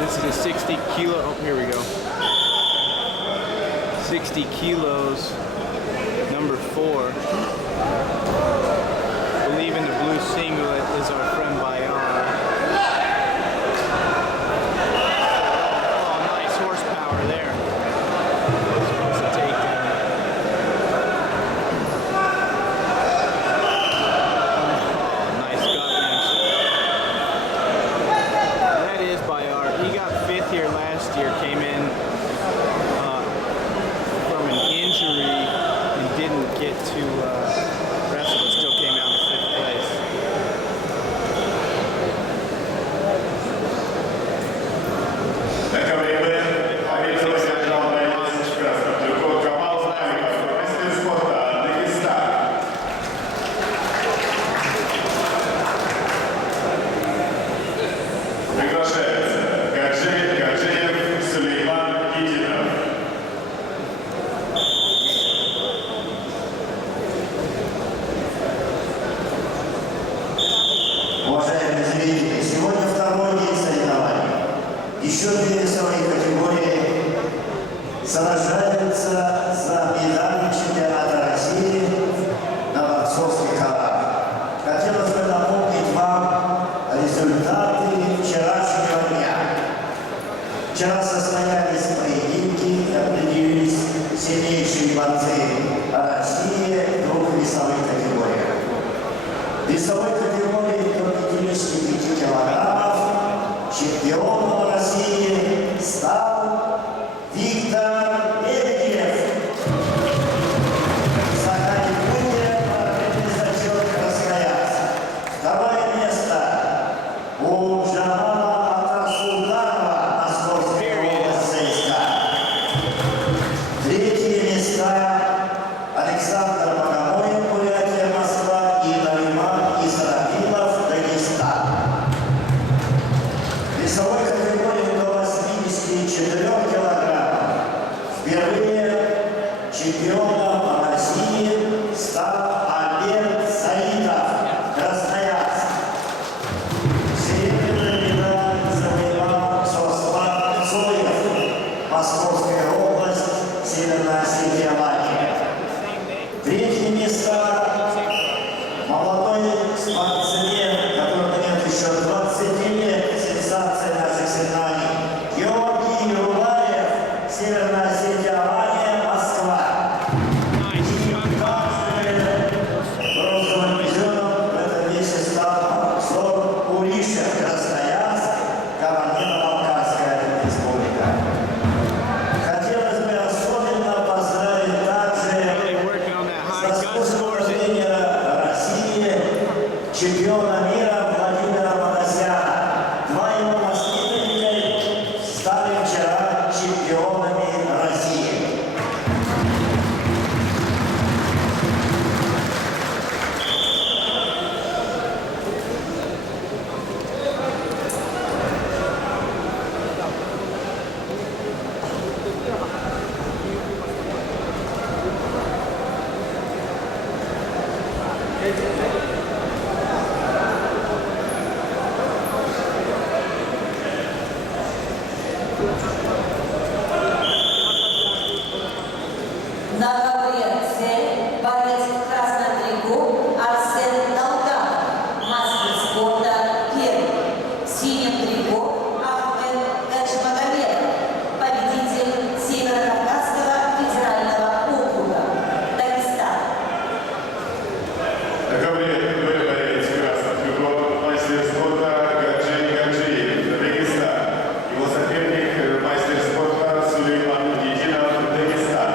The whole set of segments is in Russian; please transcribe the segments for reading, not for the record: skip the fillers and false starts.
This is a 60 kilo, oh, here we go. 60 kilos, number 4. Believe in the blue singlet is our friend Bayar. Oh, nice horsepower there. Supposed to take down. Oh, nice gut wrench. That is Bayar. He got 5th here last year, came in from an injury and didn't get to wrestle, but still came out in 5th place. Уважаемые зрители, сегодня второй день соревнований. Еще 2 весовые категории сражаются за медали чемпионата России на борцовских коврах. Хотелось бы напомнить вам результаты вчерашнего дня. Вчера состоялись поединки и определились сильнейшие борцы России в 2 весовых категориях. В весовой категории до 55 килограммов чемпионом России стал Виктор Лебедев. Соколике пробили за счет Красноярска. Второе место у Джамала Атарсултанова, Московская область, ЦСКА. 3-е места Александр Богомолов, Бурятия, Москва, и Нариман Исрафилов, Дагестан. В весовой категории до 84 килограммов впервые чемпионом России стал Альберт Саидов, Красноярск. Серебряную медаль завоевал Сослан Цоев, Московская область, Северная Осетия, Латвия. 3-е место молодой спортсмен, которому нет еще 20 лет, сенсация наших соревнований, Георгий Рулаев, Северная Осетия, Алания, Москва. И также бронзовым призером в этом весе стал Обзор Уришев, Красноярск, Кабардино-Балкарская республика. Хотелось бы особенно поздравить также заслуженного тренера России, чемпиона мира Владимира Манасяна. 2 его воспитанника стали вчера чемпионами России. На ковре С борец в красном трико Арсен Долганов, мастер спорта 1. В синем трико Ахмед Гачмагомедов, победитель Северо-Кавказского федерального округа, Дагестан. На ковре второй борец в красном трико мастер спорта Гаджи Гаджиев, Дагестан. Его соперник мастер спорта Сулейман Единов, Дагестан.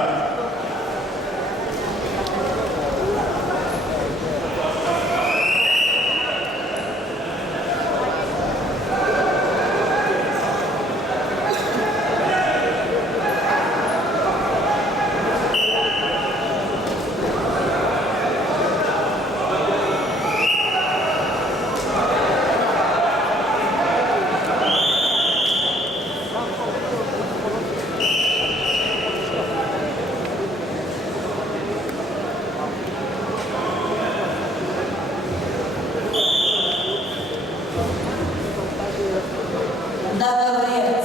На ковре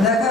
На